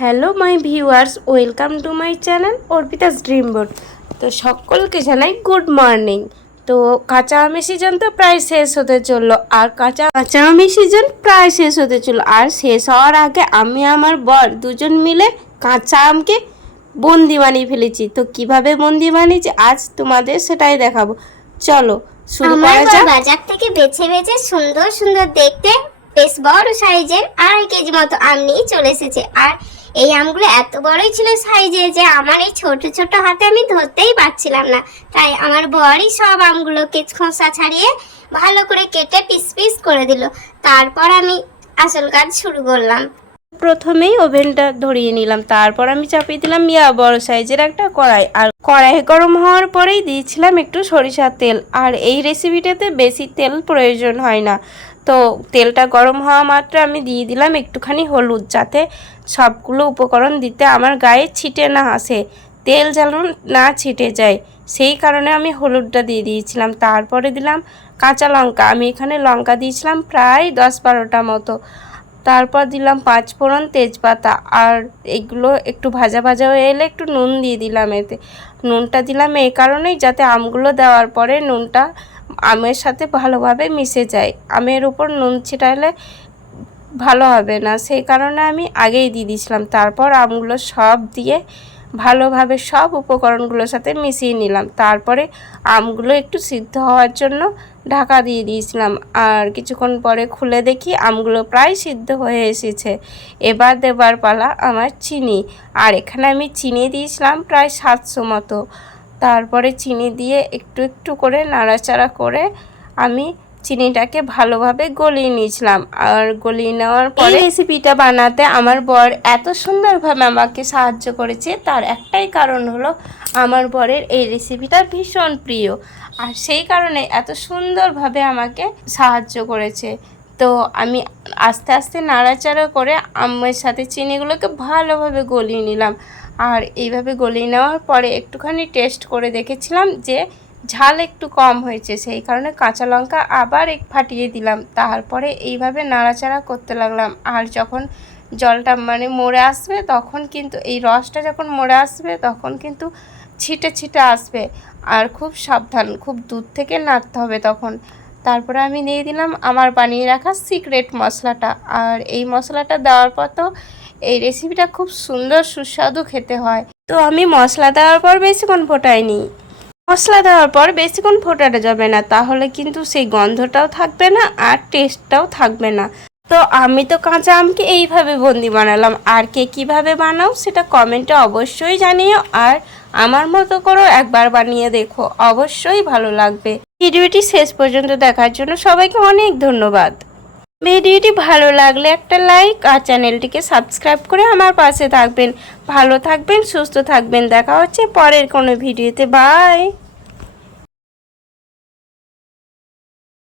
Hello my viewers welcome to my channel Arpita's dream board. তো সকলকে জানাই good morning. তো কাঁচা আমের সিজন তো প্রায় শেষ হতে চলল আর কাঁচা কাঁচা আমের সিজন প্রায় শেষ হতে চলল আর শেষ হওয়ার আগে আমি আমার বর দুজন মিলে কাঁচা আমকে বন্দি বানিয়ে ফেলেছি। তো কীভাবে বন্দি বানিয়েছি আজ তোমাদের সেটাই দেখাবো। চলো শুরু আমার করা যাক। বাজার থেকে বেছে বেছে সুন্দর সুন্দর দেখতে বেশ বড় সাইজের আড়াই কেজি মতো আম নিয়ে চলে এসেছে। আর এই আমগুলো এত বড়ই ছিল সাইজে যে আমার এই ছোট ছোট হাতে আমি ধরতেই পারছিলাম না। তাই আমার বরই সব আমগুলোকে খোসা ছাড়িয়ে ভালো করে কেটে পিস পিস করে দিল। তারপর আমি আসল কাজ শুরু করলাম। প্রথমেই ওভেনটা ধরিয়ে নিলাম। তারপর আমি চাপিয়ে দিলাম ইয়া বড় সাইজের একটা কড়াই। আর কড়াই গরম হওয়ার পরেই দিয়েছিলাম একটু সরিষার তেল। আর এই রেসিপিটাতে বেশি তেল প্রয়োজন হয় না। তো তেলটা গরম হওয়া মাত্র আমি দিয়ে দিলাম একটুখানি হলুদ যাতে সবগুলো উপকরণ দিতে আমার গায়ে ছিটে না আসে। তেল যেন না ছিটে যায়, সেই কারণে আমি হলুদটা দিয়ে দিয়েছিলাম। তারপরে দিলাম কাঁচা লঙ্কা। আমি এখানে লঙ্কা দিয়েছিলাম প্রায় দশ বারোটা মতো। তারপর দিলাম পাঁচ ফোড়ন তেজপাতা। আর এগুলো একটু ভাজা ভাজা হয়ে এলে একটু নুন দিয়ে দিলাম এতে। নুনটা দিলাম এই কারণেই যাতে আমগুলো দেওয়ার পরে নুনটা আমের সাথে ভালোভাবে মিশে যায়। আমের উপর নুন ছিটালে ভালো হবে না। সেই কারণে আমি আগেই দিয়ে দিয়েছিলাম। তারপর আমগুলো সব দিয়ে ভালোভাবে সব উপকরণগুলোর সাথে মিশিয়ে নিলাম। তারপরে আমগুলো একটু সিদ্ধ হওয়ার জন্য ঢাকা দিয়ে দিয়েছিলাম। আর কিছুক্ষণ পরে খুলে দেখি আমগুলো প্রায় সিদ্ধ হয়ে এসেছে। এবার দেবার পালা আমার চিনি। আর এখানে আমি চিনি দিয়েছিলাম প্রায় সাতশো মতো। তারপরে চিনি দিয়ে একটু একটু করে নাড়াচাড়া করে আমি চিনিটাকে ভালোভাবে গলিয়ে নিয়েছিলাম। আর গলিয়ে নেওয়ার পরে রেসিপিটা বানাতে আমার বর এত সুন্দরভাবে আমাকে সাহায্য করেছে তার একটাই কারণ হলো আমার বরের এই রেসিপিটা ভীষণ প্রিয়। আর সেই কারণে এত সুন্দরভাবে আমাকে সাহায্য করেছে। তো আমি আস্তে আস্তে নাড়াচাড়া করে আমের সাথে চিনিগুলোকে ভালোভাবে গলিয়ে নিলাম। আর এইভাবে গলিয়ে নেওয়ার পরে একটুখানি টেস্ট করে দেখেছিলাম যে ঝাল একটু কম হয়েছে, সেই কারণে কাঁচা লঙ্কা আবার এক ফাটিয়ে দিলাম। তারপরে এইভাবে নাড়াচাড়া করতে লাগলাম। আর যখন জলটা মানে মরে আসবে, তখন কিন্তু এই রসটা যখন মরে আসবে, তখন কিন্তু ছিটে ছিটে আসবে। আর খুব সাবধান, খুব দূর থেকে নাড়তে হবে তখন। তারপরে আমি দিয়ে দিলাম আমার বানিয়ে রাখা সিক্রেট মশলাটা। আর এই মশলাটা দেওয়ার পর তো এই রেসিপিটা খুব সুন্দর, সুস্বাদু খেতে হয়। তো আমি মশলা দেওয়ার পর বেশিক্ষণ ফোটাইনি। মশলা দেওয়ার পর বেশিক্ষণ ফোটানো যাবে না, তাহলে কিন্তু সেই গন্ধটাও থাকবে না আর টেস্টটাও থাকবে না। তো আমি তো কাঁচা আমকে এইভাবে বন্দি বানালাম, আর কে কীভাবে বানাও সেটা কমেন্টে অবশ্যই জানিও, আর আমার মতো করো একবার বানিয়ে দেখো, অবশ্যই ভালো লাগবে। ভিডিওটি শেষ পর্যন্ত দেখার জন্য সবাইকে অনেক ধন্যবাদ। ভিডিওটি ভালো লাগলে একটা লাইক আর চ্যানেলটিকে সাবস্ক্রাইব করে আমার পাশে থাকবেন। ভালো থাকবেন, সুস্থ থাকবেন। দেখা হচ্ছে পরের কোনো ভিডিওতে। বাই!